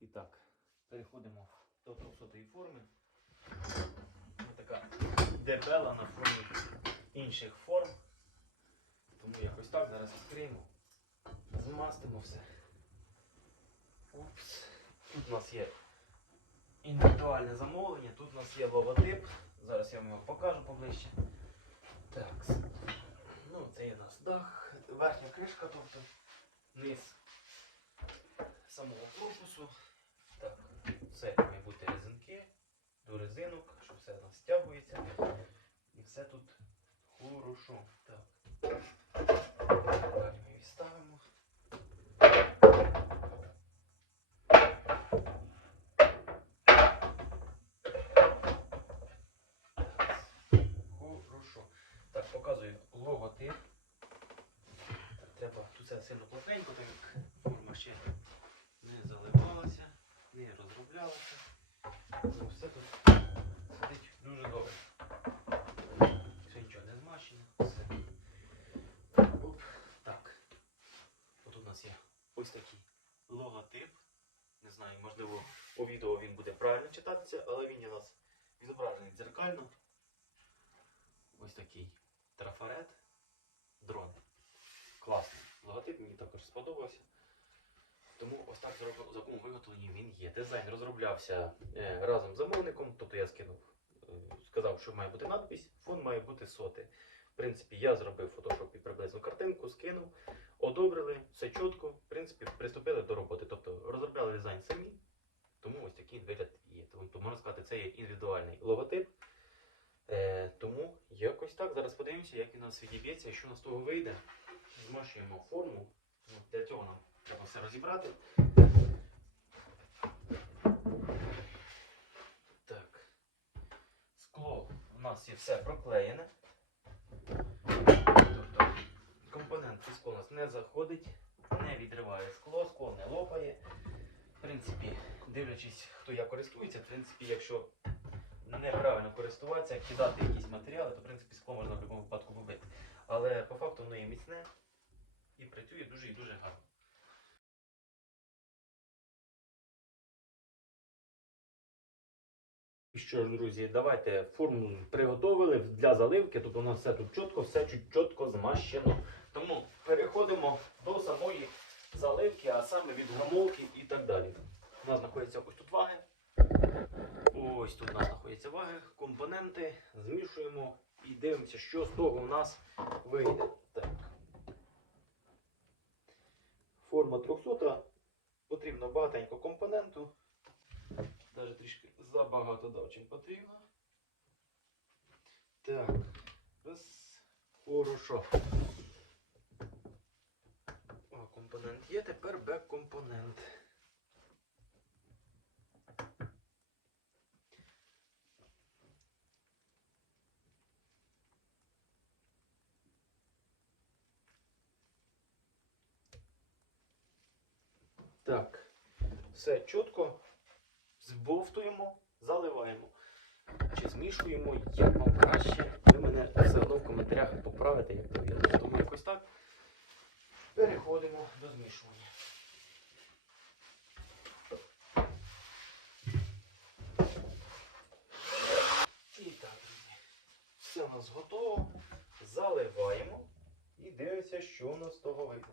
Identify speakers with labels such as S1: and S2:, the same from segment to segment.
S1: І так, переходимо до трьохсотої форми. Ось така дебела на фоні інших форм. Тому якось так зараз відкриємо. Змастимо все. Упс. Тут у нас є індивідуальне замовлення, тут у нас є логотип. Зараз я вам його покажу поближче. Так. Ну, це є у нас дах, верхня кришка, тобто низ самого корпусу. Все має бути резинки, до резинок, що все у нас стягується. І все тут хорошо. Так. Далі ми відставимо. Хорошо. Так, показую логотип. Треба тут все сильно плотненько, все тут сидить дуже добре. Ще нічого не змащено. Все. Оп. Так. От у нас є ось такий логотип. Не знаю, можливо, у відео він буде правильно читатися, але він у нас відображений дзеркально. Ось такий трафарет, дрон. Класний логотип, мені також сподобався. Тому ось так в такому виготовленні він є. Дизайн розроблявся е, разом з замовником, тобто я скинув, е, сказав, що має бути надпись, фон має бути соти. В принципі, я зробив в фотошопі приблизну картинку, скинув, одобрили, все чітко, в принципі, приступили до роботи. Тобто розробляли дизайн самі, тому ось такий вигляд є. Тобто, можна сказати, це є індивідуальний логотип. Е, тому якось так. Зараз подивимося, як він у нас відіб'ється, що у нас того вийде. Змащуємо форму. Для цього нам треба все розібрати. Так. Скло у нас є все проклеєне. Тобто компонент скло у нас не заходить, не відриває скло, скло не лопає. В принципі, дивлячись, хто як користується, в принципі, якщо неправильно користуватися, кидати якісь матеріали, то в принципі скло можна в будь-якому випадку побити. Але по факту воно є міцне і працює дуже і дуже гарно. Що ж, друзі, давайте форму приготовили для заливки. Тут у нас все тут чітко, все чітко змащено. Тому переходимо до самої заливки, а саме від грамовки і так далі. У нас знаходяться ось тут ваги. Ось тут у нас знаходяться ваги, компоненти. Змішуємо і дивимося, що з того у нас вийде. Так. Форма 300 потрібно багатенько компоненту. Навіть трішки забагато дав, чим потрібно. Так. Раз. Хорошо. О, компонент є, тепер бек-компонент. Так. Все чітко. Збовтуємо, заливаємо. Чи змішуємо, як вам краще. Ви мене все одно в коментарях поправите, як то вірно. Тому якось так. Переходимо до змішування. І так. Все у нас готово. Заливаємо і дивимося, що у нас з того вийде.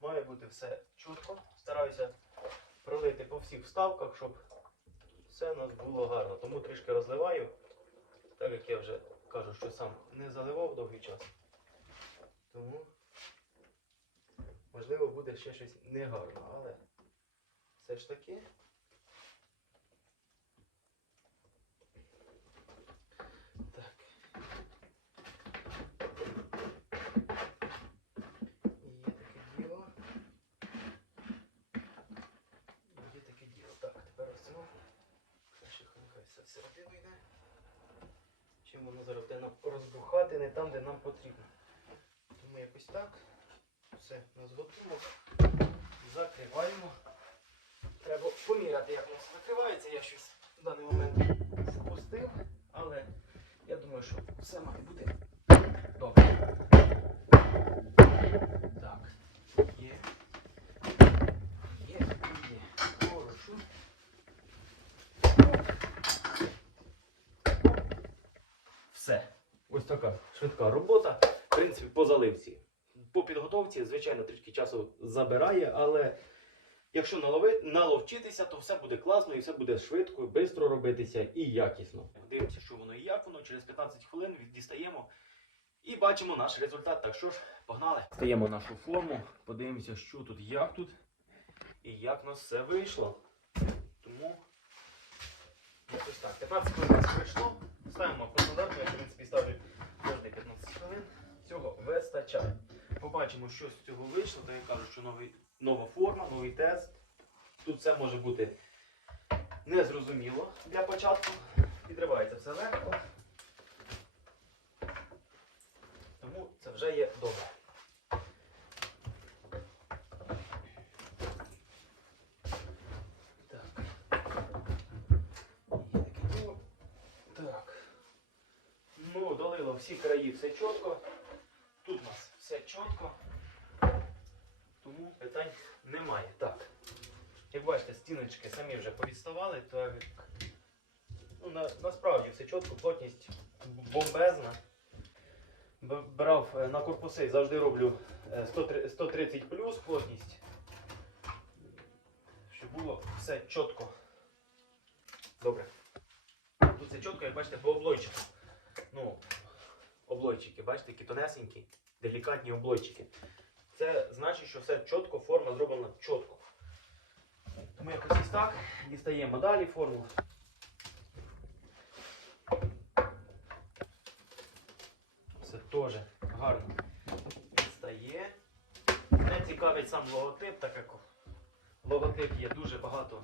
S1: Має бути все чітко. Стараюся пролити по всіх вставках, щоб все у нас було гарно. Тому трішки розливаю, так як я вже кажу, що сам не заливав довгий час. Тому, можливо, буде ще щось негарно, але все ж таки. Так. Є таке діло. Є таке діло. Так, тепер ось цього. Краще нехай все всередину йде. Чим воно зараз буде нам розбухати не там, де нам потрібно. Тому якось так. Все, нас готово. Закриваємо. Треба поміряти, як у нас закривається. Я щось в даний момент спустив, але я думаю, що все має бути добре. Так. Є. Є, є. Хорошо. Ось така швидка робота. В принципі, по заливці. По підготовці, звичайно, трішки часу забирає, але якщо налови, наловчитися, то все буде класно і все буде швидко, швидко робитися і якісно. Дивимося, що воно і як воно. Через 15 хвилин дістаємо і бачимо наш результат. Так що ж, погнали. Стаємо нашу форму, подивимося, що тут, як тут і як у нас все вийшло. Тому ось так. 15 хвилин пройшло. Ставимо по стандарту, я в принципі ставлю кожні 15 хвилин. Цього вистачає. Побачимо, що з цього вийшло. То я кажу, що новий, нова форма, новий тест. Тут все може бути незрозуміло для початку. Підривається все легко. Тому це вже є добре. Так. Є таке діло. Так. Ну, долило всі краї, все чітко. Тут у нас все чітко. Тому питань немає. Так. Як бачите, стіночки самі вже повідставали, то ну, на, насправді все чітко, плотність бомбезна. Брав е, на корпуси, завжди роблю е, 130 плюс плотність. Щоб було все чітко. Добре. Тут все чітко, як бачите, по облойчику. Ну, облойчики, бачите, такі тонесенькі, делікатні облойчики. Це значить, що все чітко, форма зроблена чітко. Тому якось ось так. Дістаємо далі форму. Все теж гарно стає. Мене цікавить сам логотип, так як логотип є дуже багато.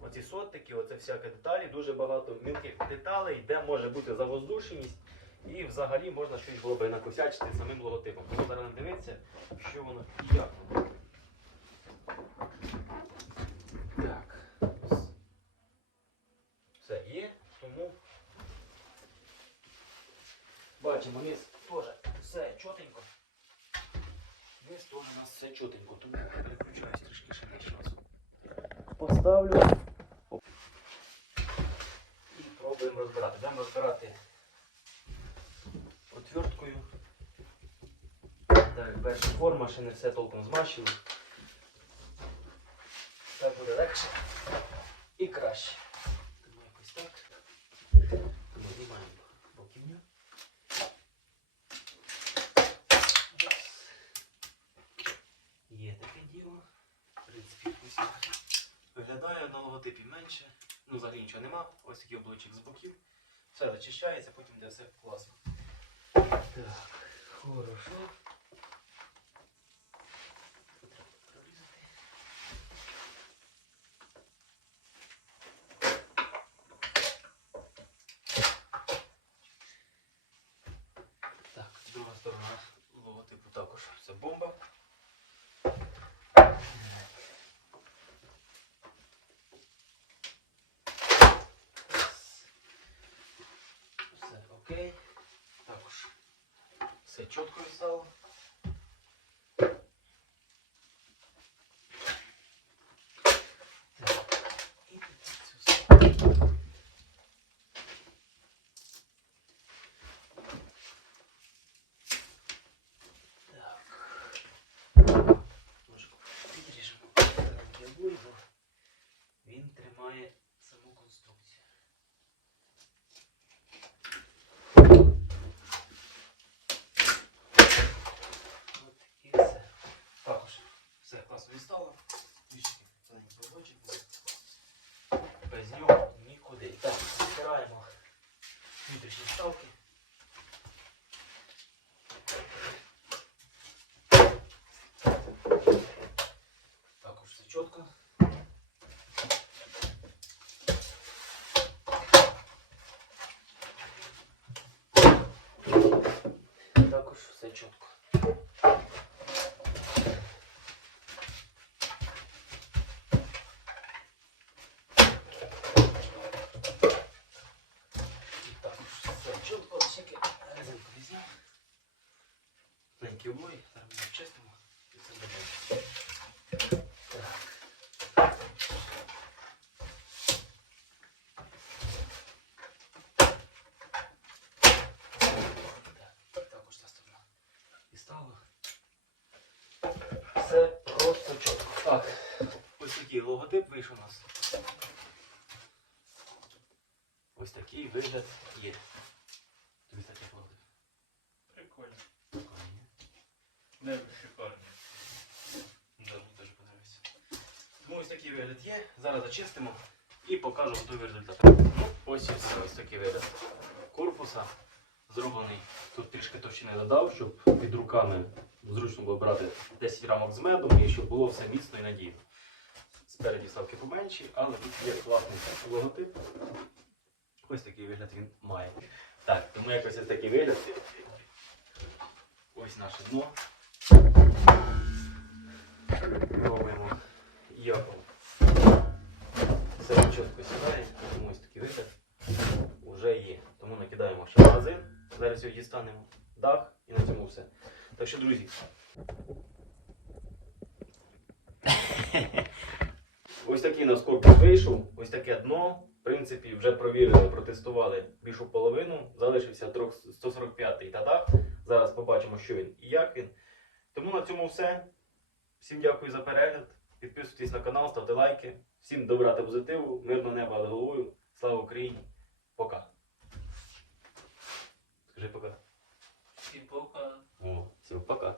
S1: Оці сотики, оце всякі деталі, дуже багато мілких деталей, де може бути завоздушеність. І взагалі можна щось було би накосячити самим логотипом. Тому зараз дивитися, що воно і як воно. Так. Все є, тому бачимо, низ теж все чотенько. Низ теж у нас все чотенько, тому переключаюсь трішки ще нижче. Поставлю. І пробуємо розбирати. Будемо розбирати Так, перша форма, ще не все толком змащили. Так буде легше і краще. Тому якось так. Тому знімаємо боківню. Є таке діло. В принципі. Виглядає на логотипі менше. Ну, взагалі нічого нема. Ось такий обличчик з боків. Все зачищається, потім буде все класно. Так, хорошо. Треба прорізати. Так, друга сторона логотипу також. Це бомба. Все окей. Також все чітко стало. маленькі обої, зараз ми і це буде. Все просто чітко. Так, ось такий логотип вийшов у нас. Ось такий вигляд. Зараз зачистимо і покажу готовий результат. Ну, ось ось такий вигляд корпуса. Зроблений. Тут трішки товщини додав, щоб під руками зручно було брати 10 рамок з медом і щоб було все міцно і надійно. Спереді ставки поменші, але тут є класний логотип. Ось такий вигляд він має. Так, тому якось ось такий вигляд. Ось наше дно. Пробуємо його. Все чітко сідає, тому ось такий вигляд вже є. Тому накидаємо ще магазин, зараз дах і на цьому все. Так що, друзі. Ось такий у нас корпус вийшов, ось таке дно. В принципі, вже провірили, протестували більшу половину. Залишився 145-й та дах. Зараз побачимо, що він і як він. Тому на цьому все. Всім дякую за перегляд. Підписуйтесь на канал, ставте лайки. Всім добра та позитиву, мирного неба над головою. Слава Україні! Пока. Скажи пока.
S2: Всім пока.
S1: О, все, пока.